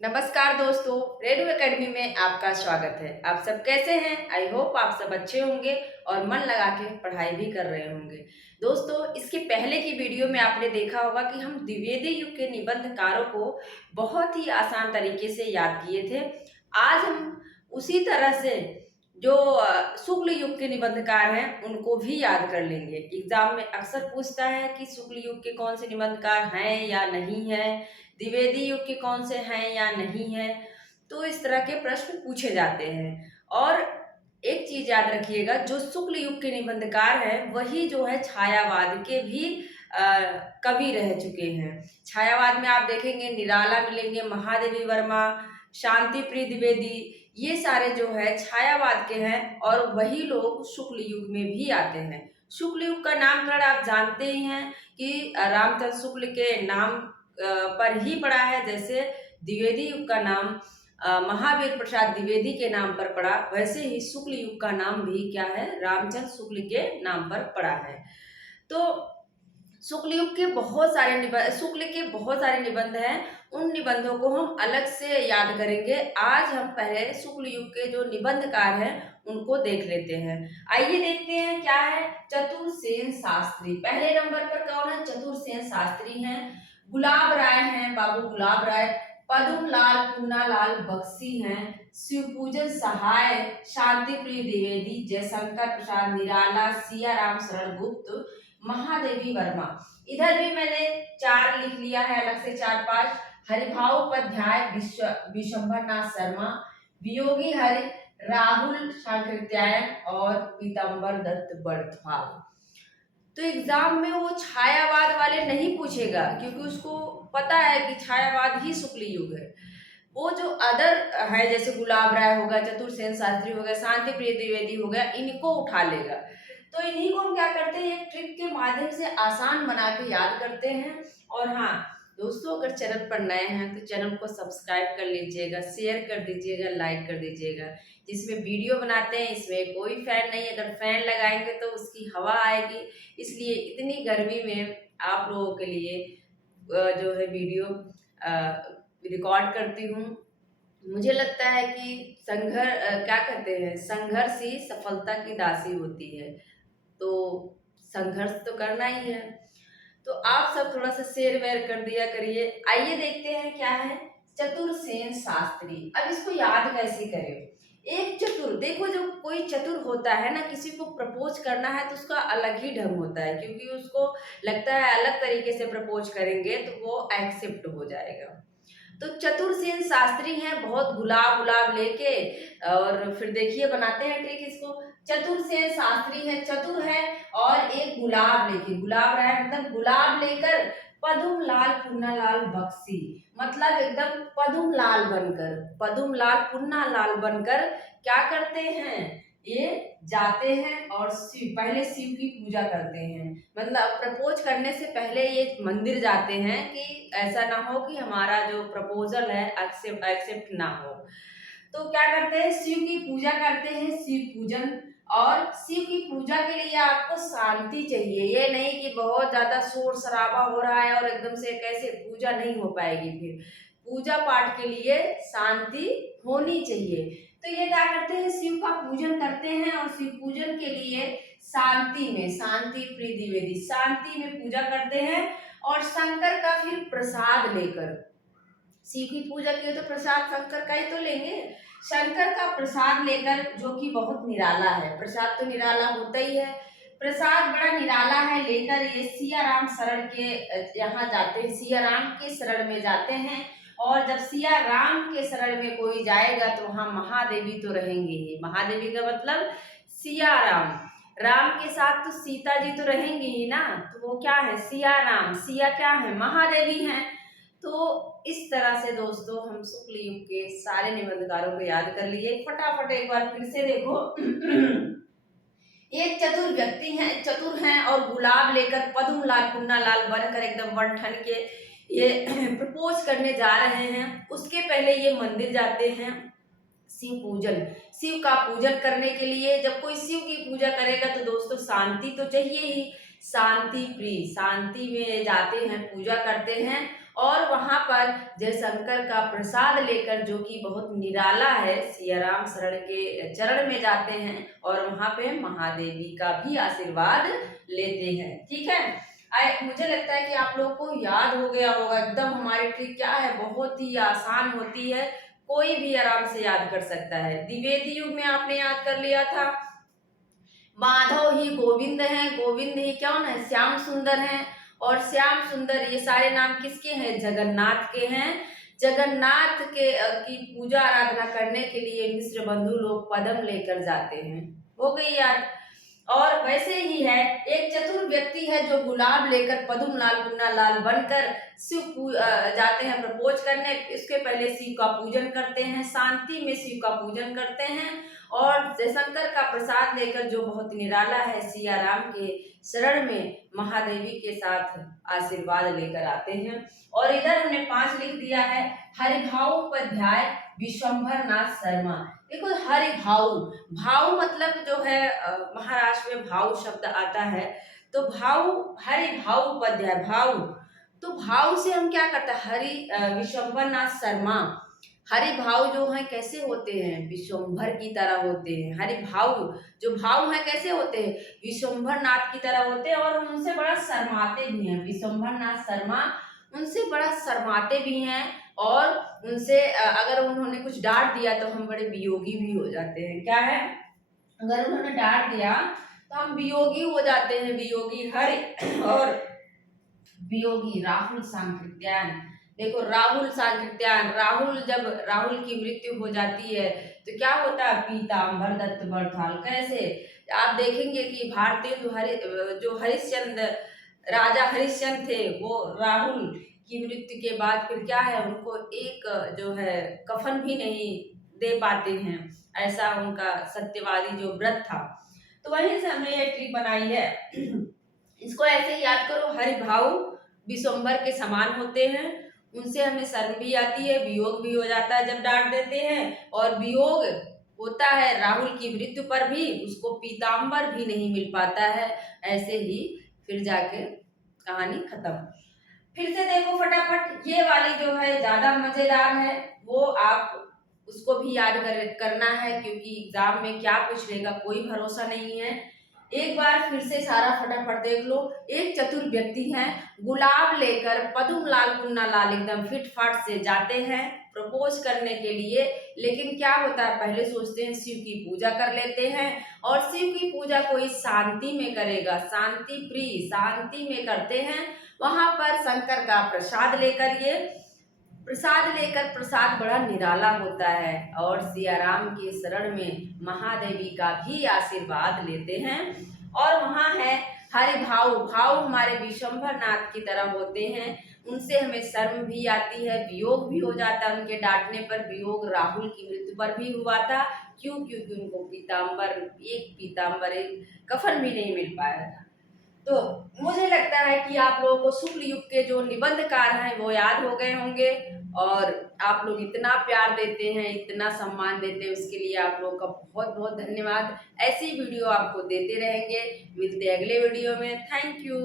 नमस्कार दोस्तों, radio academy में आपका स्वागत है। आप सब कैसे हैं? आई होप आप सब अच्छे होंगे और मन लगा के पढ़ाई भी कर रहे होंगे। दोस्तों, इसके पहले की वीडियो में आपने देखा होगा कि हम द्विवेदी युग के निबंधकारों को बहुत ही आसान तरीके से याद किए थे। आज हम उसी तरह से जो शुक्ल युग के निबंधकार हैं, उनको भी याद कर लेंगे। एग्जाम में अक्सर पूछता है कि शुक्ल युग के कौन से निबंधकार हैं या नहीं हैं, द्विवेदी युग के कौन से हैं या नहीं है। तो इस तरह के प्रश्न पूछे जाते हैं। और एक चीज याद रखिएगा, जो शुक्ल युग के निबंधकार हैं वही जो है छायावाद के भी कवि रह चुके हैं। छायावाद में आप देखेंगे निराला मिलेंगे, महादेवी वर्मा, शांति प्रिय द्विवेदी, ये सारे जो है छायावाद के हैं और वही लोग शुक्ल युग में भी आते हैं। शुक्ल युग का नामकरण आप जानते ही हैं कि रामचंद्र शुक्ल के नाम पर ही पड़ा है। जैसे द्विवेदी युग का नाम महावीर प्रसाद द्विवेदी के नाम पर पड़ा, वैसे ही शुक्ल युग का नाम भी क्या है, रामचंद्र शुक्ल के नाम पर पड़ा है। तो शुक्ल के बहुत सारे निबंध हैं। उन निबंधों को हम अलग से याद करेंगे। आज हम पहले शुक्ल युग के जो निबंधकार हैं उनको देख लेते हैं। आइए देखते हैं क्या है। चतुरसेन शास्त्री पहले नंबर पर कौन है? चतुरसेन शास्त्री हैं। गुलाब राय हैं, बाबू गुलाब राय। पद्मलाल पूनालाल बख्शी हैं। शिवपूजन सहाय, शांति प्रिय द्विवेदी, जयशंकर प्रसाद निराला, सियाराम शरण गुप्त, महादेवी वर्मा। इधर भी मैंने चार लिख लिया है अलग से, चार पांच। हरिभाव उपाध्याय, विशंभर नाथ शर्मा, वियोगी हरि, राहुल सांकृत्यायन और पीताम्बर दत्त बड़थवाल। तो एग्जाम में वो छायावाद वाले नहीं पूछेगा, क्योंकि उसको पता है कि छायावाद ही शुक्ल युग है। वो जो अदर है, जैसे गुलाब राय हो गया, चतुरसेन शास्त्री हो गया, शांति प्रिय द्विवेदी हो गया, इनको उठा लेगा। तो इन्हीं को हम क्या करते हैं, एक ट्रिक के माध्यम से आसान बना के याद करते हैं। और हाँ दोस्तों, अगर चैनल पर नए हैं तो चैनल को सब्सक्राइब कर लीजिएगा, शेयर कर दीजिएगा, लाइक कर दीजिएगा। जिसमें वीडियो बनाते हैं इसमें कोई फैन नहीं, अगर फैन लगाएंगे तो उसकी हवा आएगी। इसलिए इतनी गर्मी में आप लोगों के लिए जो है वीडियो रिकॉर्ड करती हूँ। मुझे लगता है कि क्या कहते हैं, संघर्ष ही सफलता की दासी होती है। तो संघर्ष तो करना ही है। तो आप सब थोड़ा सा शेयर वेयर कर दिया करिए। आइए देखते हैं क्या है। चतुरसेन शास्त्री, अब इसको याद कैसे करें। एक चतुर, देखो जो कोई चतुर होता है ना, किसी को प्रपोज करना है तो उसका अलग ही ढंग होता है, क्योंकि उसको लगता है अलग तरीके से प्रपोज करेंगे तो वो एक्सेप्ट हो जाएगा। तो चतुरसेन शास्त्री हैं, बहुत गुलाब गुलाब लेके, और फिर देखिए बनाते हैं ट्रिक इसको। चतुरसेन शास्त्री है, चतुर है, और एक गुलाब लेके, गुलाब रहा है मतलब गुलाब लेकर, पद्मलाल पूनालाल बख्शी, मतलब एकदम पद्मलाल बनकर, पद्मलाल पूनालाल बनकर क्या करते हैं, ये जाते हैं और पहले शिव की पूजा करते हैं। मतलब प्रपोज करने से पहले ये मंदिर जाते हैं कि ऐसा ना हो कि हमारा जो प्रपोजल है एक्सेप्ट ना हो। तो क्या करते हैं, शिव की पूजा करते हैं, शिव पूजन। और शिव की पूजा के लिए आपको शांति चाहिए, ये नहीं कि बहुत ज्यादा शोर शराबा हो रहा है और एकदम से कैसे पूजा नहीं हो पाएगी। फिर पूजा पाठ के लिए शांति होनी चाहिए। तो ये क्या करते हैं, शिव का पूजन करते हैं, और शिव पूजन के लिए शांति में, शांति प्रिय द्विवेदी, शांति में पूजा करते हैं। और शंकर का फिर प्रसाद लेकर, शिव की पूजा की तो प्रसाद शंकर का ही तो लेंगे। शंकर का प्रसाद लेकर, जो कि बहुत निराला है, प्रसाद तो निराला होता ही है, प्रसाद बड़ा निराला है, लेकर ये सियाराम शरण के यहाँ जाते हैं, सियाराम के शरण में जाते हैं। और जब सिया राम के शरण में कोई जाएगा तो वहां महादेवी तो रहेंगे ही। महादेवी का मतलब सिया राम, राम के साथ तो सीता जी तो रहेंगी ही ना, तो वो क्या है, सिया राम, सिया क्या है, महादेवी हैं। तो इस तरह से दोस्तों हम शुक्ल युग के सारे निबंधकारों को याद कर लिए। फटाफट एक बार फिर से देखो। एक चतुर व्यक्ति हैं, चतुर हैं, और गुलाब लेकर पद्मलाल पूनालाल बनकर एकदम बन ठन के ये प्रपोज करने जा रहे हैं। उसके पहले ये मंदिर जाते हैं, शिव पूजन, शिव का पूजन करने के लिए। जब कोई शिव की पूजा करेगा तो दोस्तों शांति तो चाहिए ही, शांति प्रिय, शांति में जाते हैं, पूजा करते हैं। और वहां पर जयशंकर का प्रसाद लेकर, जो कि बहुत निराला है, सियाराम शरण के चरण में जाते हैं और वहां पे महादेवी का भी आशीर्वाद लेते हैं। ठीक है, मुझे लगता है कि आप लोगों को याद हो गया होगा एकदम। हमारी ट्रिक क्या है, बहुत ही आसान होती है, कोई भी आराम से याद कर सकता है। द्विवेदी युग में आपने याद कर लिया था, माधव ही गोविंद हैं, गोविंद ही कौन है, श्याम सुंदर हैं, और श्याम सुंदर ये सारे नाम किसके हैं, जगन्नाथ के हैं। जगन्नाथ के की पूजा आराधना करने के लिए मिश्र बंधु लोग पद्म लेकर जाते हैं। हो गई याद। और वैसे ही है, एक चतुर व्यक्ति है जो गुलाब लेकर पद्म लाल पुन्ना लाल बनकर जाते हैं प्रपोज करने। इसके पहले शिव का पूजन करते हैं, शांति में शिव का पूजन करते हैं, और जयशंकर का प्रसाद लेकर, जो बहुत निराला है, सिया राम के शरण में महादेवी के साथ आशीर्वाद लेकर आते हैं। और इधर हमने 5 लिख दिया है, हरिभाव उपाध्याय विश्वंभर नाथ शर्मा। देखो हरिभाव, भाव मतलब जो है महाराष्ट्र में भाव शब्द आता है, तो भाव, हरिभाव उपाध्याय, भाव, तो भाव से हम क्या करते हैं, हरि विश्वंभर नाथ शर्मा। हरि भाव जो है कैसे होते हैं, विश्वंभर की तरह होते हैं। हरि भाव, जो भाव है कैसे होते हैं, विश्वंभर नाथ की तरह होते हैं, और हम उनसे बड़ा शर्माते भी हैं। विश्वंभर नाथ शर्मा उनसे बड़ा शर्माते भी हैं, और उनसे अगर उन्होंने कुछ डांट दिया तो हम बड़े वियोगी भी हो जाते हैं। क्या है, अगर उन्होंने डांट दिया तो हम वियोगी हो जाते हैं, वियोगी हरि। और वियोगी राहुल सांकृत्यायन। देखो राहुल सांकृत्यायन, राहुल, जब राहुल की मृत्यु हो जाती है तो क्या होता है, पीताम्बर दत्त बड़थाल। कैसे, आप देखेंगे कि भारतीय जो हरिश्चंद्र, राजा हरिश्चंद्र थे, वो राहुल की मृत्यु के बाद फिर क्या है, उनको एक जो है कफन भी नहीं दे पाते हैं, ऐसा उनका सत्यवादी जो व्रत था। तो वहीं से हमने ये ट्रिक बनाई है। इसको ऐसे याद करो, हरिभाव विश्वंभर के समान होते हैं, उनसे हमें शर्म भी आती है, वियोग भी हो जाता है जब डांट देते हैं, और वियोग होता है राहुल की मृत्यु पर भी, उसको पीताम्बर भी नहीं मिल पाता है। ऐसे ही फिर जाके कहानी खत्म। फिर से देखो फटाफट, ये वाली जो है ज्यादा मजेदार है, वो आप उसको भी याद करना है, क्योंकि एग्जाम में क्या पूछ लेगा कोई भरोसा नहीं है। एक बार फिर से सारा फटाफट देख लो। एक चतुर व्यक्ति हैं, गुलाब लेकर पद्म लाल पुन्ना लाल एकदम फिट फाट से जाते हैं प्रपोज करने के लिए। लेकिन क्या होता है, पहले सोचते हैं शिव की पूजा कर लेते हैं, और शिव की पूजा कोई शांति में करेगा, शांति प्रिय, शांति में करते हैं। वहां पर शंकर का प्रसाद लेकर, ये प्रसाद बड़ा निराला होता है, और सियाराम के शरण में महादेवी का भी आशीर्वाद लेते हैं। और वहाँ है हरिभाव, भाव हमारे विश्वंभर नाथ की तरह होते हैं, उनसे हमें शर्म भी आती है, वियोग भी हो जाता है। उनके डांटने पर वियोग राहुल की मृत्यु पर भी हुआ था। क्यों, क्योंकि उनको पीताम्बर एक कफन भी नहीं मिल पाया था। तो मुझे लगता है कि आप लोगों को शुक्ल युग के जो निबंधकार हैं वो याद हो गए होंगे, और आप लोग इतना प्यार देते हैं, इतना सम्मान देते हैं, उसके लिए आप लोगों का बहुत बहुत धन्यवाद। ऐसी वीडियो आपको देते रहेंगे, मिलते हैं अगले वीडियो में। Thank you.